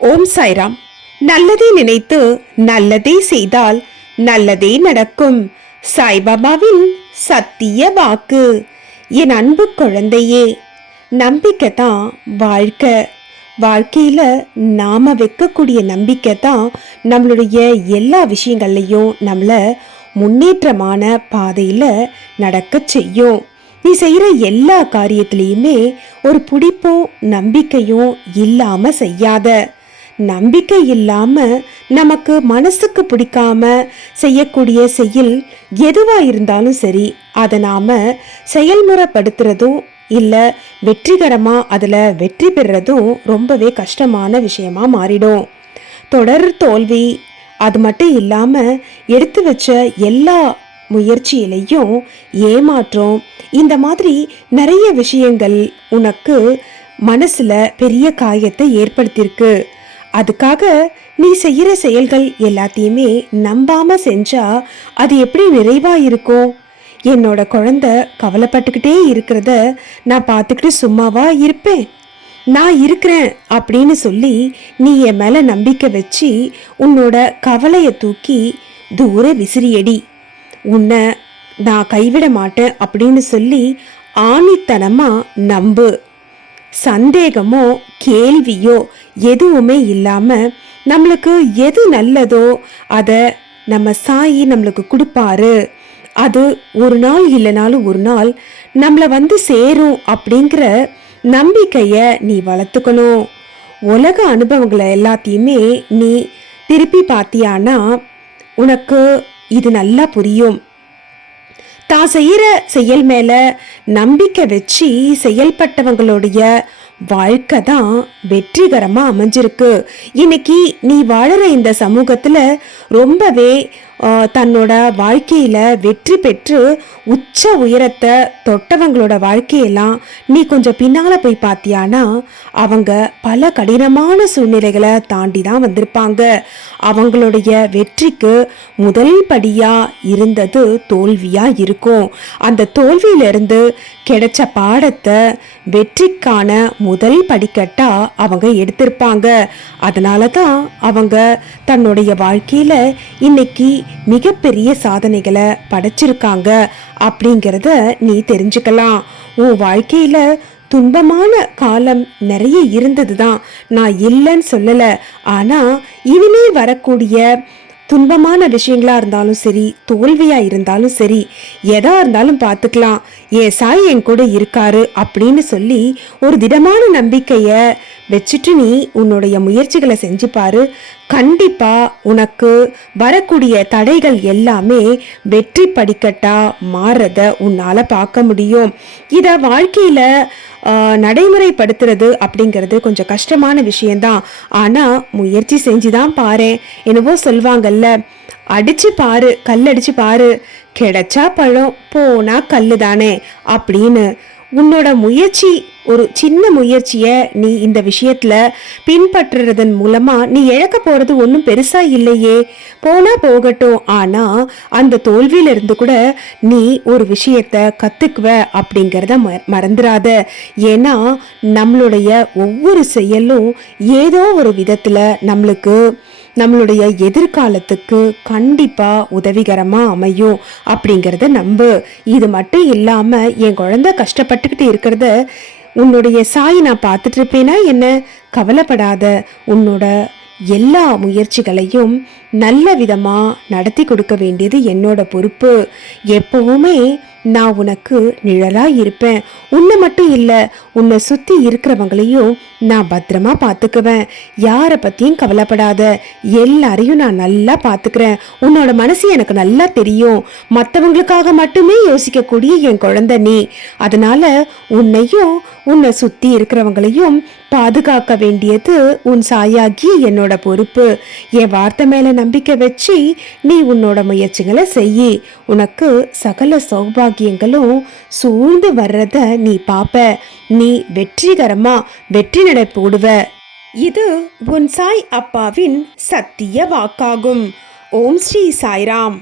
ஓம் சாய்ராம். நல்லதே நினைத்து நல்லதே செய்தால் நல்லதே நடக்கும். சாய்பாபாவின் சத்திய வாக்கு. என் அன்பு குழந்தையே நம்பிக்கை தான் வாழ்க்கை. வாழ்க்கையில் நாம வைக்கக்கூடிய நம்பிக்கை தான் நம்மளுடைய எல்லா விஷயங்கள்லையும் நம்மளை முன்னேற்றமான பாதையில் நடக்க செய்யும். நீ செய்கிற எல்லா காரியத்திலையுமே ஒரு பிடிப்பும் நம்பிக்கையும் இல்லாமல் செய்யாத. நம்பிக்கை இல்லாம நமக்கு மனசுக்கு பிடிக்காம செய்யக்கூடிய செயல் எதுவா இருந்தாலும் சரி அதை நாம செயல்முறைப்படுத்துறதும் இல்லை வெற்றிகரமா அதில் வெற்றி பெறுறதும் ரொம்பவே கஷ்டமான விஷயமா மாறிடும். தொடர் தோல்வி அது மட்டும் இல்லாமல் எடுத்து வச்ச எல்லா முயற்சியிலையும் ஏமாற்றம் இந்த மாதிரி நிறைய விஷயங்கள் உனக்கு மனசுல பெரிய காயத்தை ஏற்படுத்தியிருக்கு. அதுக்காக நீ செய்யற செயல்கள் எல்லாத்தையுமே நம்பாம செஞ்சா அது எப்படி நிறைவா இருக்கும்? என்னோட குழந்தை கவலைப்பட்டுக்கிட்டே இருக்கிறத நான் பார்த்துக்கிட்டு சும்மாவா இருப்பேன். நான் இருக்கிறேன் அப்படின்னு சொல்லி நீ என் மேலே நம்பிக்கை வச்சு உன்னோட கவலையை தூக்கி தூர விசிறியடி. உன்னை நான் கைவிட மாட்டேன் அப்படின்னு சொல்லி ஆணித்தனமாக நம்பு. சந்தேகமோ கேள்வியோ எதுவுமே இல்லாம நம்மளுக்கு எது நல்லதோ அதை நம்ம சாயி நம்மளுக்கு கொடுப்பாரு. அது ஒரு நாள் இல்லைனாலும் ஒரு நாள் நம்மளை வந்து சேரும் அப்படிங்கிற நம்பிக்கையை நீ வளர்த்துக்கணும். உலக அனுபவங்களை எல்லாத்தையுமே நீ திருப்பி பார்த்தியானா உனக்கு இது நல்லா புரியும். தான் செய்கிற செயல் மேலே நம்பிக்கை வச்சு செயல்பட்டவங்களுடைய வாழ்க்கை தான் வெற்றிகரமாக அமைஞ்சிருக்கு. இன்னைக்கு நீ வாழற இந்த சமூகத்தில் ரொம்பவே தன்னோட வாழ்க்கையில் வெற்றி பெற்று உச்ச உயரத்தை தொட்டவங்களோட வாழ்க்கையெல்லாம் நீ கொஞ்சம் பின்னால் போய் பார்த்தியானா அவங்க பல கடினமான சூழ்நிலைகளை தாண்டி தான் வந்திருப்பாங்க. அவங்களுடைய வெற்றிக்கு முதல் படியாக இருந்தது தோல்வியாக இருக்கும். அந்த தோல்வியிலிருந்து கிடைச்ச பாடத்தை வெற்றிக்கான முதல் படிக்கட்டாக அவங்க எடுத்திருப்பாங்க. அதனால தான் அவங்க தன்னுடைய வாழ்க்கையில் இன்னைக்கு மிகப்பெரிய சாதனைகளை படைச்சிருக்காங்க அப்படிங்கிறத நீ தெரிஞ்சுக்கலாம். உன் வாழ்க்கையில துன்பமான காலம் நிறைய இருந்தது தான் நான் இல்லைன்னு சொல்லலை. ஆனால் இனிமேல் வரக்கூடிய துன்பமான விஷயங்களா இருந்தாலும் சரி தோல்வியா இருந்தாலும் சரி எதா இருந்தாலும் பார்த்துக்கலாம் என் சாய் என் கூட இருக்காரு அப்படின்னு சொல்லி ஒரு திடமான நம்பிக்கையை வச்சுட்டு நீ உன்னுடைய முயற்சிகளை செஞ்சு பாரு. கண்டிப்பா உனக்கு வரக்கூடிய தடைகள் எல்லாமே வெற்றி படிக்கட்டா மாறுறத உன்னால பார்க்க முடியும். இத வாழ்க்கையில ஆஹ், நடைமுறைப்படுத்துறது அப்படிங்கிறது கொஞ்சம் கஷ்டமான விஷயந்தான் ஆனா முயற்சி செஞ்சு தான் பாரு என்னவோ சொல்வாங்கல்ல அடிச்சு பாரு கல் அடிச்சு பாரு. கிடைச்சா பழம் போனா கல் தானே அப்படின்னு உன்னோட முயற்சி ஒரு சின்ன முயற்சியை நீ இந்த விஷயத்துல பின்பற்றுறதன் மூலமா நீ இழக்க போறது ஒன்றும் பெருசா இல்லையே. போனா போகட்டும் ஆனா அந்த தோல்வியில இருந்து கூட நீ ஒரு விஷயத்த கத்துக்குவ அப்படிங்கிறத ம- மறந்துடாத ஏன்னா நம்மளுடைய ஒவ்வொரு செயலும் ஏதோ ஒரு விதத்துல நம்மளுக்கு நம்மளுடைய எதிர்காலத்துக்கு கண்டிப்பா உதவிகரமா அமையும் அப்படிங்கிறத நம்பு. இது மட்டும் இல்லாம என் குழந்தை கஷ்டப்பட்டுக்கிட்டு இருக்கிறத உன்னுடைய சாய் நான் பார்த்துட்டு இருப்பேனா என்ன? கவலைப்படாத. உன்னோட எல்லா முயற்சிகளையும் நல்ல விதமாக நடத்தி கொடுக்க வேண்டியது என்னோட பொறுப்பு. எப்பவுமே நான் உனக்கு நிழலா இருப்பேன் உன்னை மட்டும் இல்லை உன்னை சுத்தி இருக்கிறவங்களையும் நான் பத்திரமா பார்த்துக்குவேன். யாரை பத்தியும் கவலைப்படாத. எல்லாரையும் நான் நல்லா பார்த்துக்கிறேன். உன்னோட மனசு எனக்கு நல்லா தெரியும். மற்றவங்களுக்காக மட்டுமே யோசிக்கக்கூடிய என் குழந்தை நீ. அதனால உன்னையும் உன்னை சுத்தி இருக்கிறவங்களையும் பாதுகாக்க வேண்டியது உன் சாயாகி என்னோட பொறுப்பு. என் வார்த்தை மேல நம்பிக்கை வச்சு நீ உன்னோட முயற்சிகளை செய்யி உனக்கு சகல பாக்கியங்களும் சூழ்ந்து வர்றத நீ பாப்ப. நீ வெற்றிகரமா வெற்றி நடை போடுவ. இது உன் சாய் அப்பாவின் சத்திய வாக்காகும். ஓம் ஸ்ரீ சாய்ராம்.